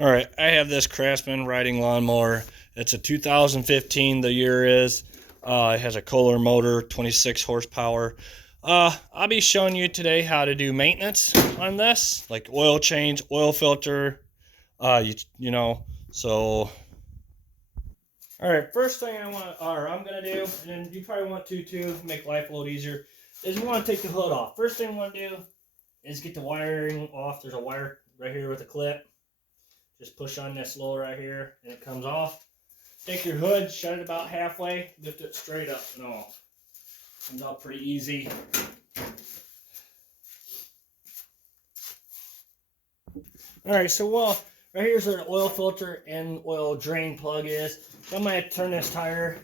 All right, I have this Craftsman riding lawnmower. It's a 2015, the year is. It has a Kohler motor, 26 horsepower. I'll be showing you today how to do maintenance on this, like oil change, oil filter, you know, so. All right, first thing I'm gonna do, and you probably want to too, make life a little easier, is we want to take the hood off. First thing we want to do is get the wiring off. There's a wire right here with a clip. Just push on this little right here and it comes off. Take your hood, shut it about halfway, lift it straight up and off. Comes out pretty easy. Alright, so right here's where the oil filter and oil drain plug is. So I'm going to turn this tire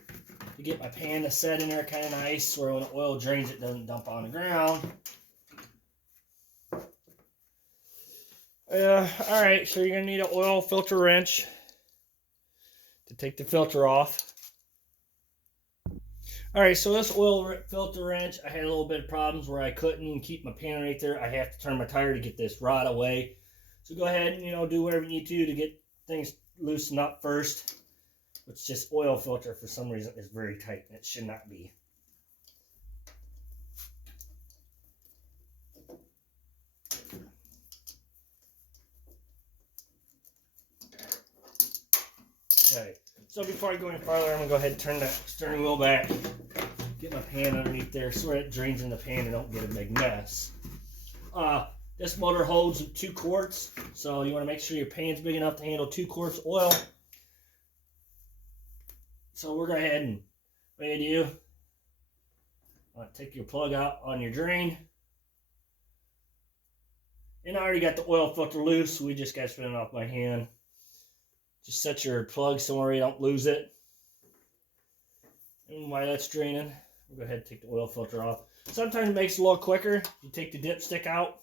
to get my pan to set in there kind of nice, where when the oil drains it doesn't dump on the ground. Alright, so you're going to need an oil filter wrench to take the filter off. Alright, so this oil filter wrench, I had a little bit of problems where I couldn't keep my pan right there. I have to turn my tire to get this rod away. So go ahead and, do whatever you need to get things loosened up first. It's just oil filter, for some reason, is very tight, and it should not be. Okay, so before I go any farther, I'm going to go ahead and turn the steering wheel back. Get my pan underneath there so it drains in the pan and don't get a big mess. This motor holds 2 quarts, so you want to make sure your pan's big enough to handle 2 quarts of oil. So we're going to go ahead and what you do, take your plug out on your drain. And I already got the oil filter loose, so we just got to spin it off by hand. Just set your plug somewhere you don't lose it. And while that's draining, we'll go ahead and take the oil filter off. Sometimes it makes it a little quicker. You take the dipstick out.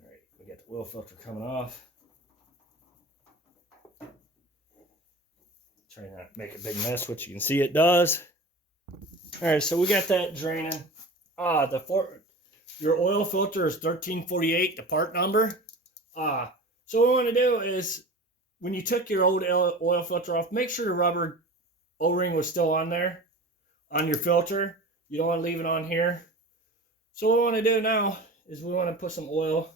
Alright, we got the oil filter coming off. Try not to make a big mess, which you can see it does. Alright, so we got that draining. Your oil filter is 1348, the part number. So what we want to do is, when you took your old oil filter off, make sure the rubber O-ring was still on there, on your filter. You don't want to leave it on here. So what we want to do now is we want to put some oil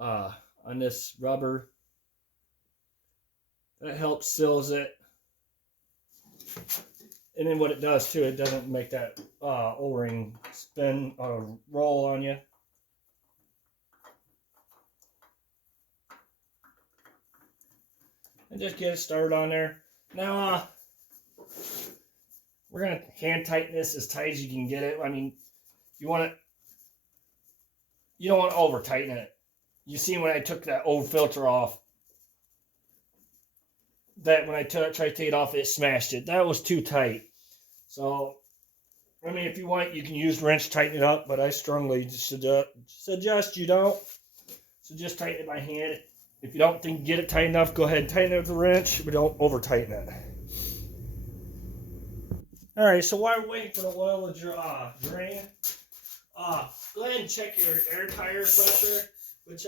on this rubber. That helps seals it. And then what it does too, it doesn't make that O-ring spin or roll on you. And just get it started on there. Now, we're going to hand tighten this as tight as you can get it. I mean, you don't want to over tighten it. You see when I took that old filter off, that when I tried to take it off, it smashed it. That was too tight. So, I mean, if you want, you can use wrench to tighten it up, but I strongly suggest you don't. So just tighten it by hand. If you don't think you get it tight enough, go ahead and tighten it with a wrench, but don't over tighten it. Alright, so while we're waiting for the oil to drain, go ahead and check your air tire pressure, which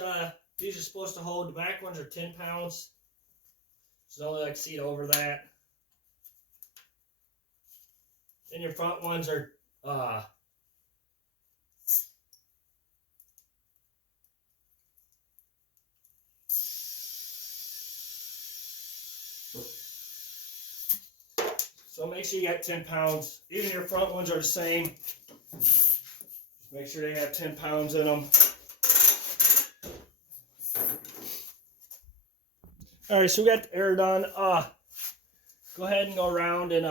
these are supposed to hold. The back ones are 10 pounds. So don't like see it over that. And your front ones are so make sure you got 10 pounds. Even your front ones are the same. Just make sure they have 10 pounds in them. Alright, so we got the air done. Go ahead and go around and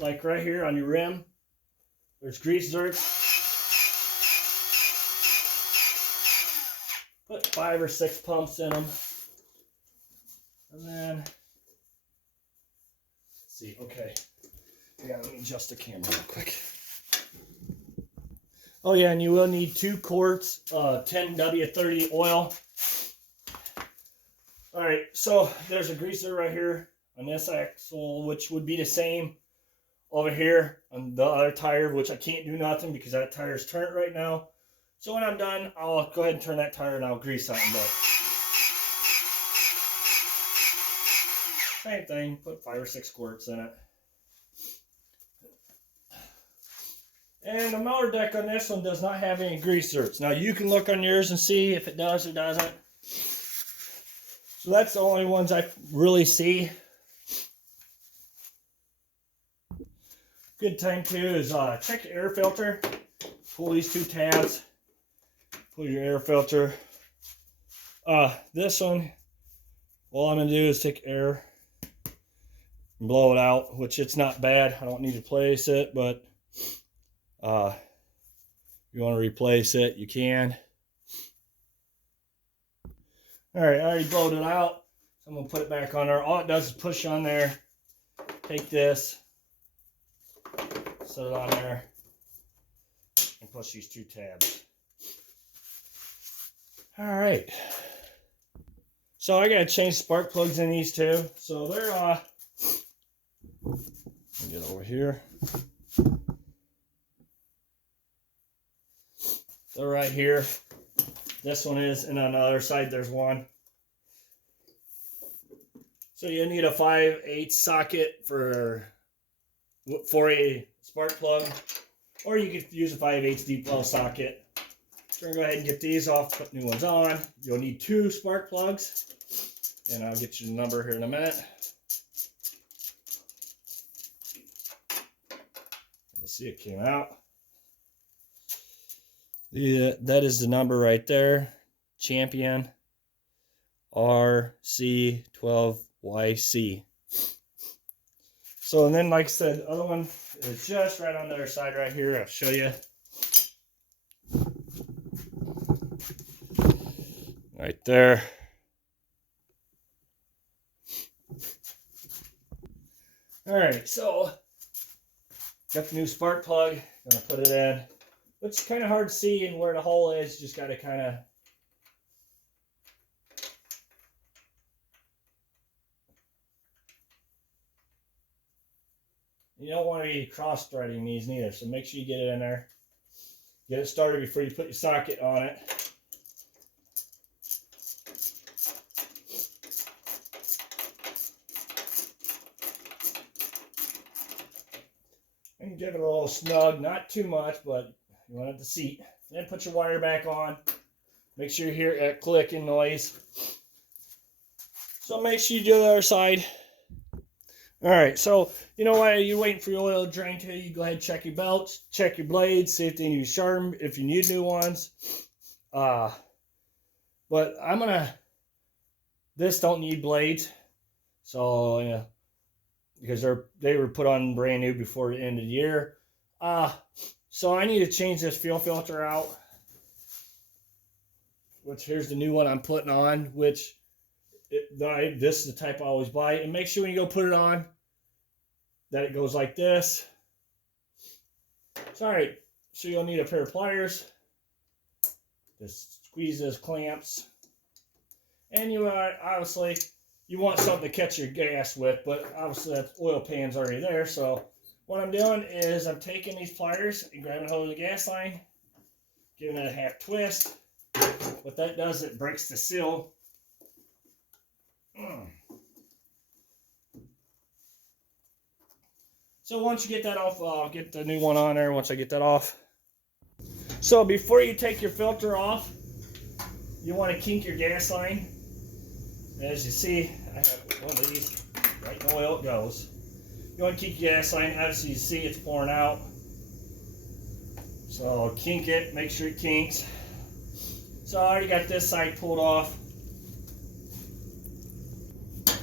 like right here on your rim, there's grease zerks. Put 5 or 6 pumps in them. And then, let's see, okay. Yeah, let me adjust the camera real quick. Oh yeah, and you will need 2 quarts 10W30 oil. Alright, so there's a greaser right here on this axle, which would be the same over here on the other tire, which I can't do nothing because that tire is turned right now. So when I'm done, I'll go ahead and turn that tire and I'll grease something. But same thing, put 5 or 6 squirts in it. And the mower deck on this one does not have any grease zerks. Now you can look on yours and see if it does or doesn't. So that's the only ones I really see. Good time too is check your air filter. Pull these 2 tabs. Pull your air filter. This one, all I'm going to do is take air and blow it out, which it's not bad. I don't need to replace it, but if you want to replace it, you can. Alright, I already blowed it out. So I'm going to put it back on there. All it does is push on there. Take this. Set it on there and push these 2 tabs. All right. So I gotta change spark plugs in these too. So they're let me get over here. They're right here. This one is, and on the other side there's one. So you need a 5/8 socket for a spark plug, or you could use a 5/8 deep well socket. So we're going to go ahead and get these off, put new ones on. You'll need 2 spark plugs, and I'll get you the number here in a minute. Let's see, it came out. That is the number right there, Champion RC12YC. So, and then, like I said, the other one is just right on the other side right here. I'll show you. Right there. Alright, so got the new spark plug. Gonna put it in. It's kind of hard to see and where the hole is. Just got to kind of you don't want to be cross-threading these neither, so make sure you get it in there. Get it started before you put your socket on it. And give it a little snug, not too much, but you want it to seat. Then put your wire back on. Make sure you hear that clicking noise. So make sure you do the other side. Alright, so you know while you're waiting for your oil to drain to you go ahead and check your belts, check your blades, see if they need sharpened, if you need new ones. But this don't need blades. So yeah, because they were put on brand new before the end of the year. So I need to change this fuel filter out. Which here's the new one I'm putting on, which this is the type I always buy. And make sure when you go put it on that it goes like this. It's alright. So you'll need a pair of pliers. Just squeeze those clamps. And you obviously you want something to catch your gas with, but obviously that oil pan's already there. So what I'm doing is I'm taking these pliers and grabbing hold of the gas line, giving it a half twist. What that does, it breaks the seal. So once you get that off, I'll get the new one on there once I get that off. So before you take your filter off, you want to kink your gas line. As you see, I have one of these. Right in the oil it goes. You want to kink your gas line. Obviously you see it's pouring out. So kink it, make sure it kinks. So I already got this side pulled off.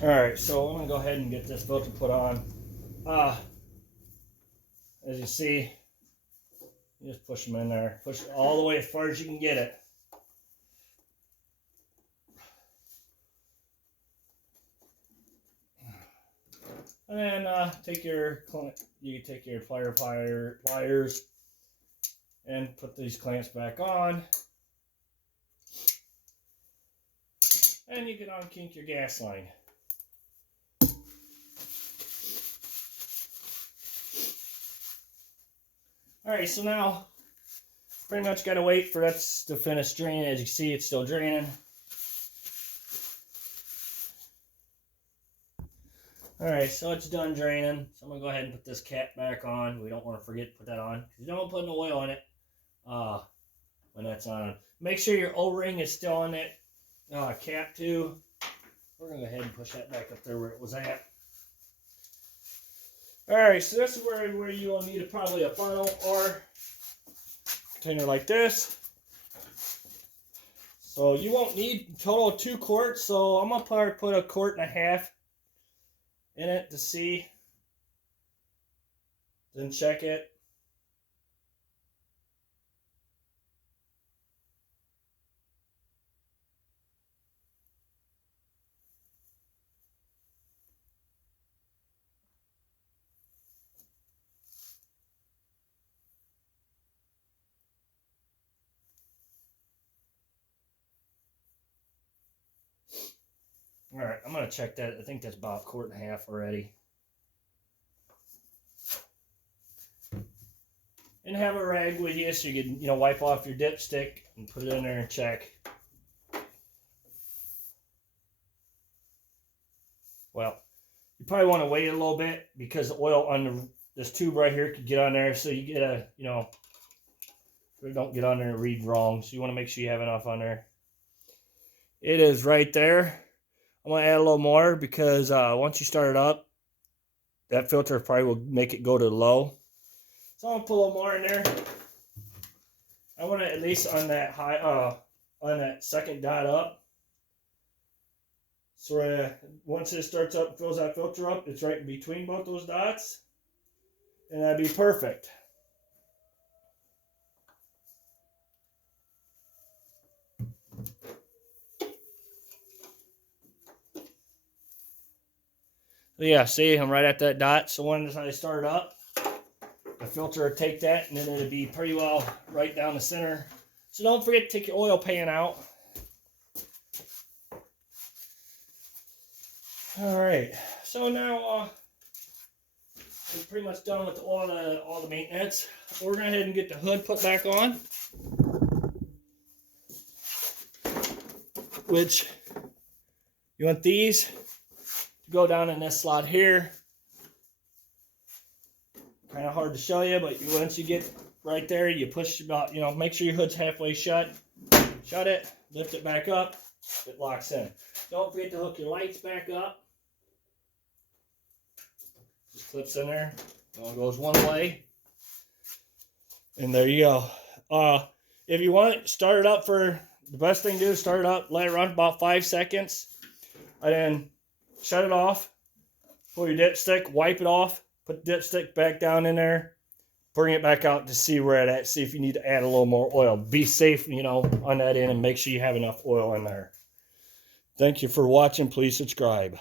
Alright, so I'm going to go ahead and get this filter put on. As you see, you just push them in there. Push it all the way as far as you can get it. And then you take your pliers and put these clamps back on. And you can unkink your gas line. Alright, so now pretty much got to wait for that to finish draining. As you see, it's still draining. Alright, so it's done draining. So I'm going to go ahead and put this cap back on. We don't want to forget to put that on, because you don't want to put no oil in it when that's on. Make sure your O-ring is still on that cap too. We're going to go ahead and push that back up there where it was at. Alright, so this is where you will need probably a funnel or container like this. So you won't need a total of 2 quarts, so I'm going to probably put 1.5 quarts in it to see. Then check it. All right, I'm going to check that. I think that's about 1.5 quarts already. And have a rag with you so you can, wipe off your dipstick and put it in there and check. Well, you probably want to wait a little bit because the oil on this tube right here could get on there, so you get a, don't get on there and read wrong. So you want to make sure you have enough on there. It is right there. I'm going to add a little more because once you start it up, that filter probably will make it go to low. So I'm going to put a little more in there. I want it at least on that high, on that second dot up. So once it starts up, fills that filter up, it's right in between both those dots. And that'd be perfect. So yeah, see, I'm right at that dot. So once I start it up, the filter will take that, and then it'll be pretty well right down the center. So don't forget to take your oil pan out. All right, so now we're pretty much done with all the maintenance. We're going to go ahead and get the hood put back on, which you want these to go down in this slot here. Kind of hard to show you, but once you get right there, you push about, make sure your hood's halfway shut. Shut it, lift it back up, it locks in. Don't forget to hook your lights back up. Just clips in there. It only goes one way. And there you go. If you want it, start it up the best thing to do is start it up, let it run about 5 seconds, and then shut it off, pull your dipstick, wipe it off, put the dipstick back down in there, bring it back out to see where it's at, see if you need to add a little more oil. Be safe, on that end, and make sure you have enough oil in there. Thank you for watching. Please subscribe.